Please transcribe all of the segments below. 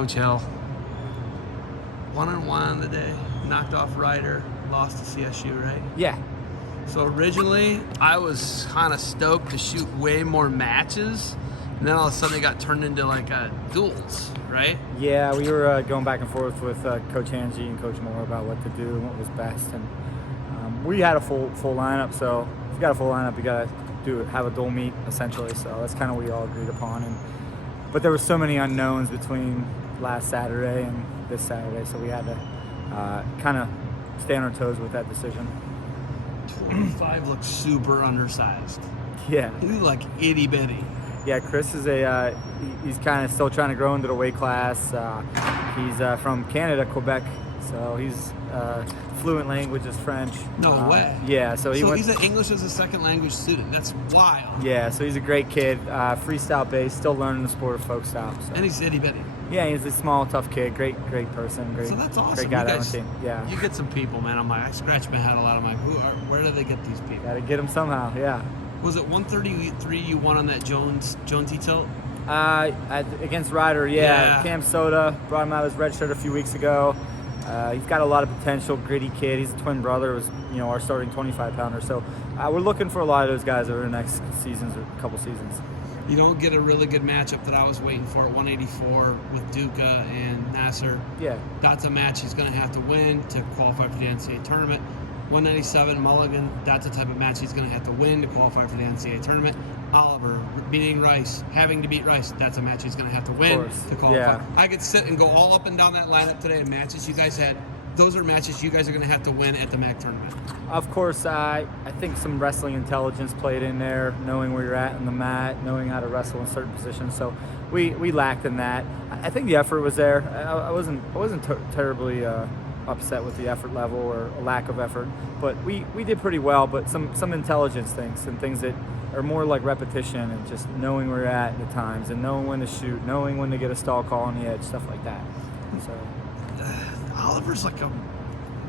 Coach Hill. 1-1 the day. Knocked off Ryder. Lost to CSU, right? Yeah. So originally, I was kind of stoked to shoot way more matches. And then all of a sudden, it got turned into like duels, right? Yeah, we were going back and forth with Coach Hanji and Coach Moore about what to do and what was best. And we had a full lineup, so if you got a full lineup, you got to have a dual meet, essentially. So that's kind of what we all agreed upon. But there were so many unknowns between last Saturday and this Saturday, so we had to kind of stay on our toes with that decision. 25 looks super undersized. Yeah. He looked like itty bitty. Yeah, Chris is he's kind of still trying to grow into the weight class. He's from Canada, Quebec, so he's fluent language is French. No way. Yeah, so he's an English as a second language student. That's wild. Yeah, so he's a great kid, freestyle based, still learning the sport of folk style. So. And he's itty bitty. Yeah, he's a small, tough kid, great person, great. So that's awesome. Great guy on the team. Yeah. You get some people, man. I scratch my head a lot. I'm like, where do they get these people? Got to get them somehow. Yeah. Was it 133 you won on that Jonesy tilt? Against Ryder, yeah. Cam Soda brought him out of his red shirt a few weeks ago. He's got a lot of potential, gritty kid. He's a twin brother. Was our starting 25-pounder. So we're looking for a lot of those guys over the next seasons or couple seasons. You don't get a really good matchup that I was waiting for at 184 with Duca and Nasser. Yeah. That's a match he's going to have to win to qualify for the NCAA tournament. 197 Mulligan, that's the type of match he's going to have to win to qualify for the NCAA tournament. Oliver beating Rice, having to beat Rice, that's a match he's going to have to win to qualify. Yeah. I could sit and go all up and down that lineup today of matches you guys had. Those are matches you guys are going to have to win at the MAC tournament. Of course, I think some wrestling intelligence played in there, knowing where you're at in the mat, knowing how to wrestle in certain positions. So we lacked in that. I think the effort was there. I wasn't terribly upset with the effort level or a lack of effort, but we did pretty well. But some intelligence things and things that are more like repetition and just knowing where you're at the times and knowing when to shoot, knowing when to get a stall call on the edge, stuff like that. So Oliver's like a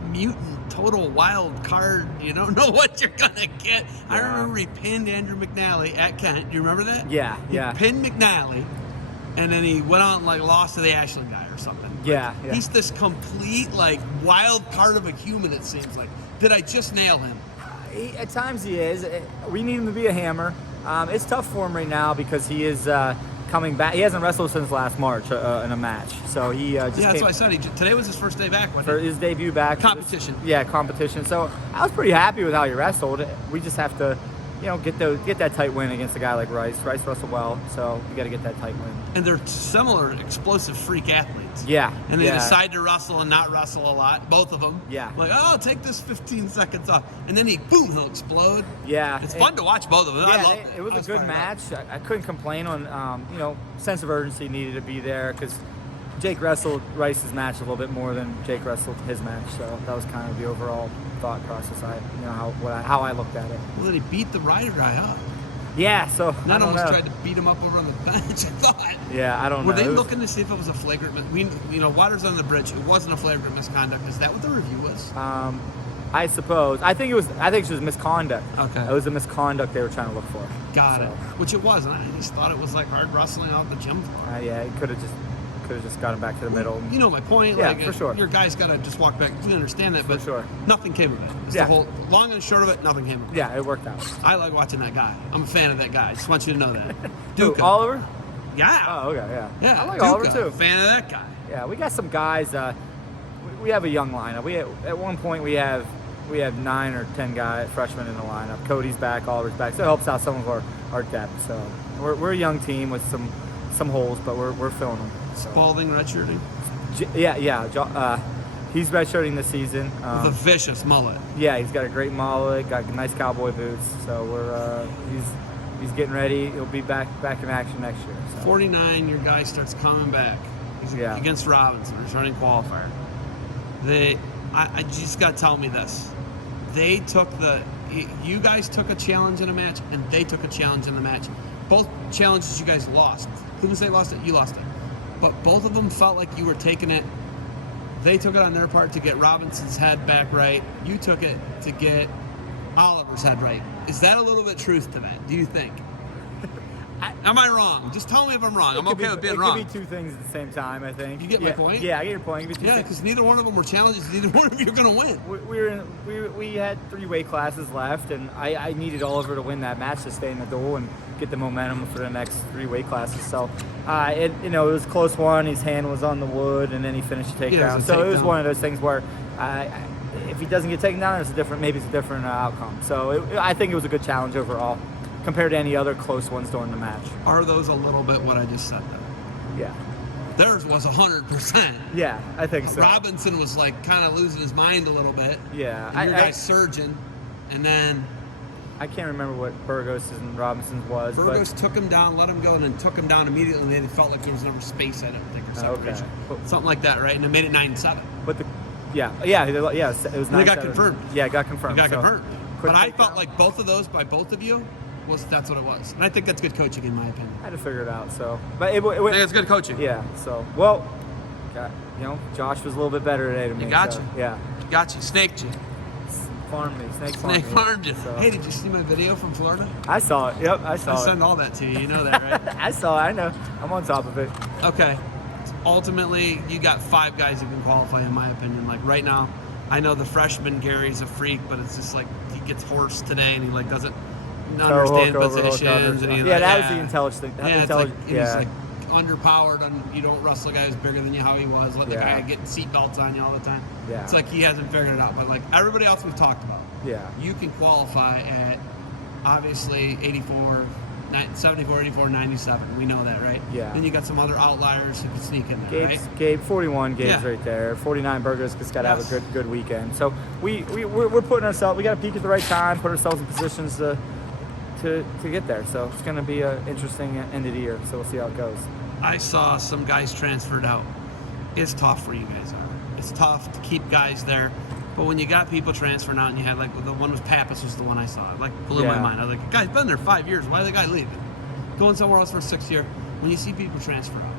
mutant, total wild card. You don't know what you're gonna get. Yeah. I remember he pinned Andrew McNally at Kent. Do you remember that? Yeah. He pinned McNally, and then he went out and lost to the Ashland guy or something. Yeah. He's this complete wild card of a human. It seems like. Did I just nail him? At times he is. We need him to be a hammer. It's tough for him right now because he is coming back. He hasn't wrestled since last March in a match. So he just that's what I said. Today was his first day back. For his debut back. Competition. Competition. So I was pretty happy with how he wrestled. We just have to, get that tight win against a guy like Rice. Rice wrestled well, so we got to get that tight win. And they're similar, explosive freak athletes. Yeah. And they decide to wrestle and not wrestle a lot, both of them. Yeah. Take this 15 seconds off. And then he'll explode. Yeah. It's fun to watch both of them. Yeah, I love it. It was a good match. I couldn't complain on, sense of urgency needed to be there because Jake wrestled Rice's match a little bit more than Jake wrestled his match. So that was kind of the overall thought process. How I looked at it. Well, then he beat the Ryder guy up. Yeah, so I almost tried to beat him up over on the bench, I thought. Yeah, I don't know. Were they looking to see if it was a flagrant? Water's on the bridge. It wasn't a flagrant misconduct. Is that what the review was? I suppose. I think it was misconduct. Okay. It was a misconduct they were trying to look for. Got it. Which it was, and I just thought it was hard wrestling out the gym floor. Yeah, it could have just got him back to the middle. You know my point. Yeah, for sure. Your guy's got to just walk back. We understand that, but for sure. Nothing came of it. It's the whole long and short of it, nothing came of it. Yeah, it worked out. I like watching that guy. I'm a fan of that guy. I just want you to know that. Duke Oliver? Yeah. Oh, okay, yeah. Yeah, I like Duca, Oliver too. Fan of that guy. Yeah, we got some guys. We have a young lineup. At one point we have 9 or 10 freshmen in the lineup. Cody's back, Oliver's back, so it helps out some of our depth. So we're a young team with some holes, but we're filling them. So. Spalding redshirting? He's redshirting this season. With a vicious mullet. Yeah, he's got a great mullet, got nice cowboy boots. So he's getting ready. He'll be back in action next year. So. 49, your guy starts coming back. He's against Robinson, returning qualifier. I just got to tell me this. You guys took a challenge in a match, and they took a challenge in the match. Both challenges you guys lost. Cleveland State lost it, you lost it. But both of them felt like you were taking it. They took it on their part to get Robinson's head back right. You took it to get Oliver's head right. Is that a little bit truth to that, do you think? Am I wrong? Just tell me if I'm wrong. I'm okay with being it wrong. It could be two things at the same time, I think. You get my point? Yeah, I get your point. It could be two Yeah, things. because neither one of them were challenges. Neither one of you are going to win. We had 3 weight classes left, and I needed Oliver to win that match to stay in the duel and get the momentum for the next 3 weight classes. So, it was a close one. His hand was on the wood, and then he finished the Yeah, takedown. So it was one of those things where if he doesn't get taken down, it's a different outcome. So I think it was a good challenge overall compared to any other close ones during the match. Are those a little bit what I just said, though? Yeah. Theirs was 100%. Yeah, I think so. Robinson was like kind of losing his mind a little bit. Yeah. And your guy's surging, and then I can't remember what Burgos and Robinson's was. Burgos took him down, let him go, and then took him down immediately. And they felt like there was no space, I don't think, or separation. Okay. Something like that, right? And it made it 9-7. But it was 9-7. It got confirmed. Yeah, it got confirmed. It got confirmed. But I felt takedown. like both of those by both of you that's what it was. And I think that's good coaching, in my opinion. I had to figure it out. So, but it I think it's good coaching. Yeah. So, well, Josh was a little bit better today to me. He got so, you. Yeah. Got you. Snaked you. Farmed me. Snake Snake farmed you. So. Hey, did you see my video from Florida? I saw it. Yep, I saw I it. send all that to you. You know that, right? I saw it. I know. I'm on top of it. Okay. Ultimately, you got 5 guys who can qualify, in my opinion. Like right now, I know the freshman Gary's a freak, but it's just like he gets hoarse today and he like doesn't understand positions. And he, that was the intelligence thing. He's like underpowered, and you don't wrestle a guy who's bigger than you how he was. Let the guy get seatbelts on you all the time. Yeah. It's like he hasn't figured it out. But like everybody else we've talked about, you can qualify at obviously 84, 74, 84, 97. We know that, right? Yeah. Then you got some other outliers who can sneak in there, right? Gabe 41, Gabe's right there. 49 Burgers just got to have a good weekend. So we're putting ourselves. We got to peak at the right time, put ourselves in positions to get there. So it's going to be an interesting end of the year. So we'll see how it goes. I saw some guys transferred out. It's tough for you guys. It's tough to keep guys there. But when you got people transferring out, and you had like the one was Pappas was the one I saw. It like blew my mind. I was like, the guy's been there 5 years. Why did the guy leave? Going somewhere else for 6th year. When you see people transfer out,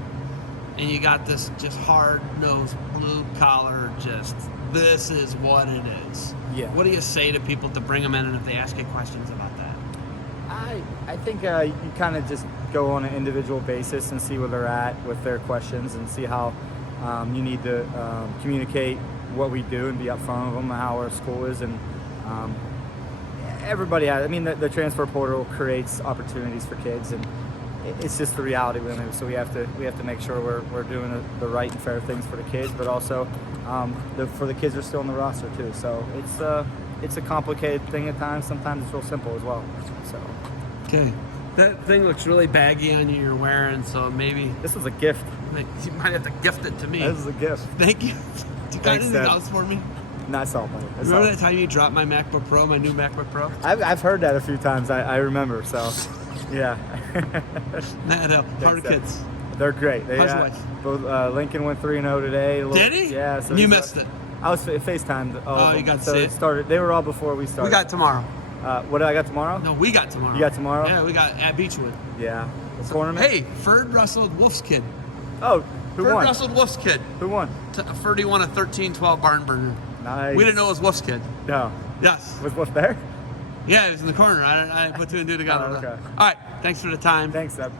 and you got this just hard-nosed, blue-collar, just this is what it is. Yeah. What do you say to people to bring them in, and if they ask you questions about that? I think you kind of just go on an individual basis and see where they're at with their questions and see how you need to communicate what we do and be upfront with them, how our school is, and everybody has. I mean, the transfer portal creates opportunities for kids, and it's just the reality with it. So we have to make sure we're doing the right and fair things for the kids, but also for the kids who are still on the roster too. So it's a complicated thing at times. Sometimes it's real simple as well. So. Okay. That thing looks really baggy on you. You're wearing, so maybe this was a gift. You might have to gift it to me. This is a gift. Thank you. Do you got anything else for me? No, that's all, buddy. Remember that time you dropped my MacBook Pro, my new MacBook Pro? I've heard that a few times. I remember. So, yeah. How are the kids? They're great. How's your wife? Both Lincoln went 3-0 today. Did he? Yeah. So you missed it. I was FaceTimed. You got to so see it started. They were all before we started. We got tomorrow. What do I got tomorrow? No, we got tomorrow. You got tomorrow? Yeah, we got at Beechwood. Yeah. The tournament? Hey, Ferd wrestled Wolf's kid. Oh, who Ferd won? wrestled Wolf's kid. Who won? Ferdy won a 13-12 barn burner. Nice. We didn't know it was Wolf's kid. No. Yes. Was Wolf there? Yeah, it was in the corner. I put 2 and 2 together. Oh, okay. All right. Thanks for the time. Thanks, Seb.